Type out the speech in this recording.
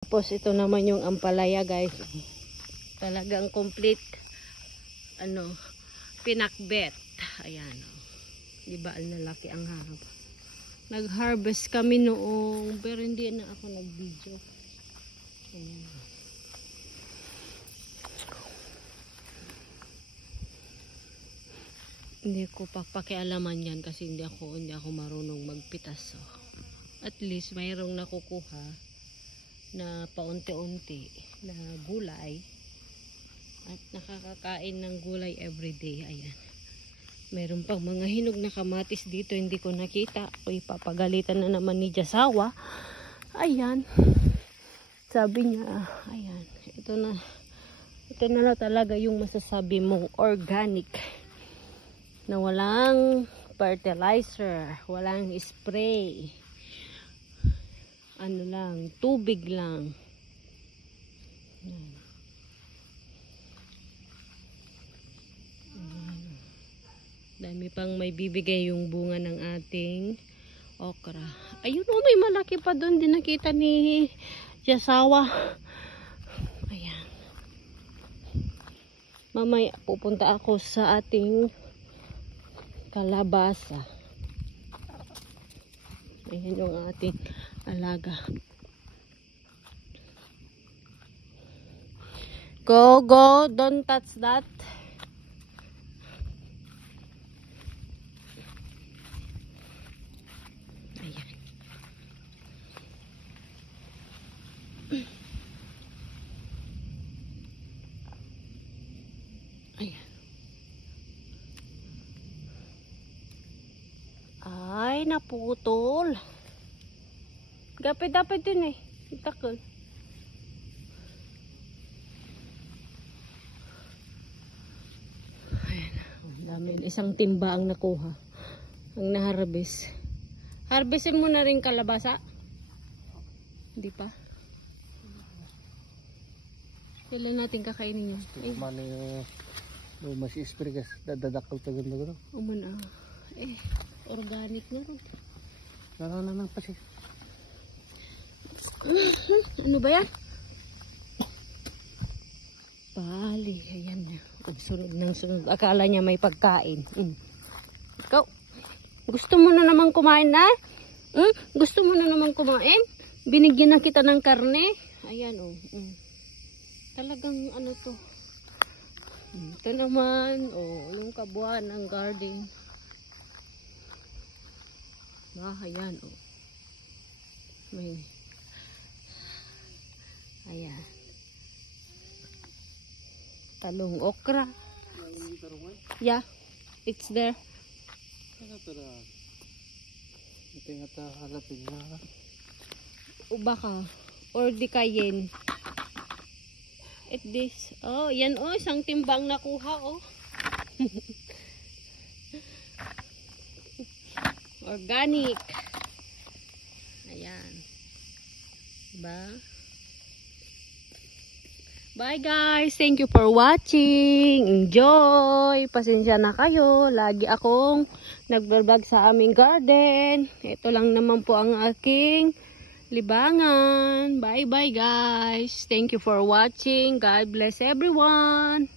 Tapos ito naman yung ampalaya guys. Talagang complete pinakbet. Ayan. Diba lalaki ang haba. Nag-harvest kami noong pero hindi na ako nag-video. Ayan. Hindi ko pakialaman yan kasi hindi ako marunong magpitas. So, at least mayroong nakukuha na paunti-unti na gulay at nakakakain ng gulay everyday. Ayan. Mayroon pang mga hinog na kamatis dito hindi ko nakita. O ipapagalitan na naman ni Jasawa. Ayan. Sabi niya, ayan, ito na talaga yung masasabi mong organic. Na walang fertilizer, walang spray. Ano lang, tubig lang. Dami pang may bibigay yung bunga ng ating okra. Ayun o, may malaki pa doon din nakita ni Jasawa. Ayan. Mamaya pupunta ako sa ating kalabasa. Ayan yung ating alaga. Go, don't touch that. Ayan. Ayan. Ay, naputol. Dapat din eh. Itakol. Ayan. Ang dami. Isang timba ang nakuha. Ang naharvest. Harvestin mo na rin kalabasa? Hindi pa? Kailan natin kakainin yun? Mano yung mas ispray kasi dadadakal pa ganda. Umana. Organic na rin. Naranan pa siya. Ano ba yan? Pali. Ayan niya. Sunod ng sunod. Akala niya may pagkain. Ikaw. Gusto mo na naman kumain na? Gusto mo na naman kumain? Binigyan na kita ng karne. Ayan o. Talagang ano to. Ito naman. Yung kabuuan ng garden. Ayan o. May. Ayan. Talong okra. Yeah. It's there. Ito yung halapin na. Baka. Or di kayen. At this. Oh, yan oh. Isang timbang nakuha oh. Organic. Ayan. Diba? Bye guys. Thank you for watching. Enjoy. Pasensya na kayo. Lagi akong nagbablog sa aming garden. Ito lang naman po ang aking libangan. Bye bye guys. Thank you for watching. God bless everyone.